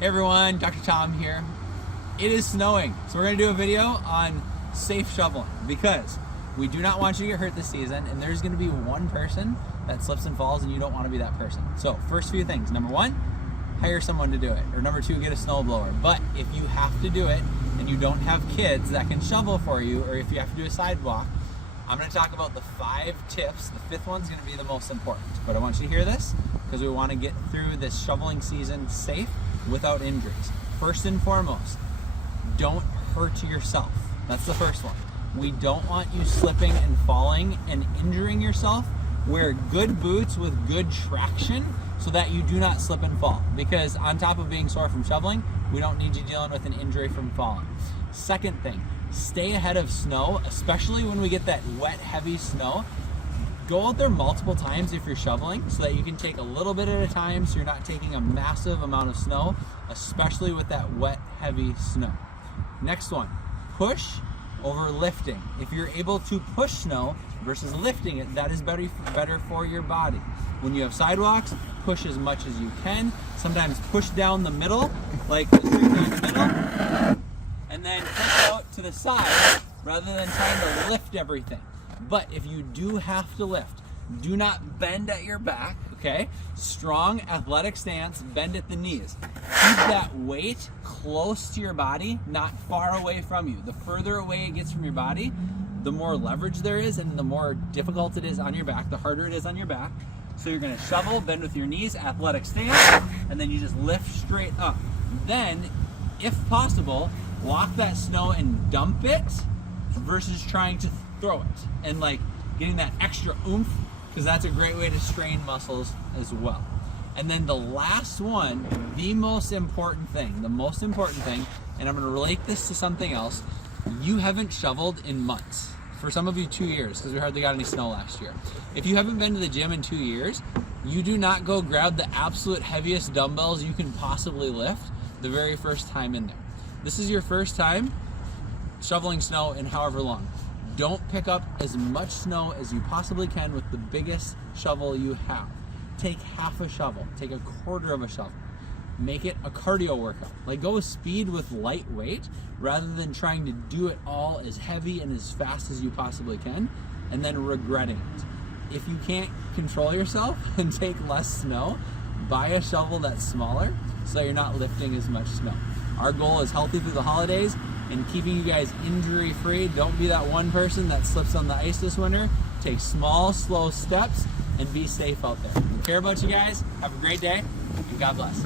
Hey everyone, Dr. Tom here. It is snowing, so we're going to do a video on safe shoveling because we do not want you to get hurt this season, and there's going to be one person that slips and falls and you don't want to be that person. So first few things. Number one, hire someone to do it. Or number two, get a snowblower. But if you have to do it and you don't have kids that can shovel for you, or if you have to do a sidewalk, I'm going to talk about the 5 tips. The 5th one's going to be the most important. But I want you to hear this because we want to get through this shoveling season safe without injuries. First and foremost, don't hurt yourself. That's the first one. We don't want you slipping and falling and injuring yourself. Wear good boots with good traction so that you do not slip and fall. Because on top of being sore from shoveling, we don't need you dealing with an injury from falling. Second thing, stay ahead of snow, especially when we get that wet, heavy snow. Go out there multiple times if you're shoveling so that you can take a little bit at a time so you're not taking a massive amount of snow, especially with that wet, heavy snow. Next one, push over lifting. If you're able to push snow versus lifting it, that is better for your body. When you have sidewalks, push as much as you can. Sometimes push down the middle, like the street down the middle, and then push out to the side rather than trying to lift everything. But if you do have to lift, do not bend at your back, okay? Strong, athletic stance, bend at the knees. Keep that weight close to your body, not far away from you. The further away it gets from your body, the more leverage there is and the more difficult it is on your back, the harder it is on your back. So you're gonna shovel, bend with your knees, athletic stance, and then you just lift straight up. Then, if possible, walk that snow and dump it versus trying to throw it and like getting that extra oomph, because that's a great way to strain muscles as well. And then the last one, the most important thing, and I'm going to relate this to something else. You haven't shoveled in months. For some of you, 2 years, because we hardly got any snow last year. If you haven't been to the gym in 2 years, you do not go grab the absolute heaviest dumbbells you can possibly lift the very first time in there. This is your first time shoveling snow in however long. Don't pick up as much snow as you possibly can with the biggest shovel you have. Take half a shovel, take a quarter of a shovel. Make it a cardio workout. Like, go with speed with light weight rather than trying to do it all as heavy and as fast as you possibly can and then regretting it. If you can't control yourself and take less snow, buy a shovel that's smaller so that you're not lifting as much snow. Our goal is healthy through the holidays and keeping you guys injury free. Don't be that one person that slips on the ice this winter. Take small, slow steps and be safe out there. We care about you guys. Have a great day and God bless.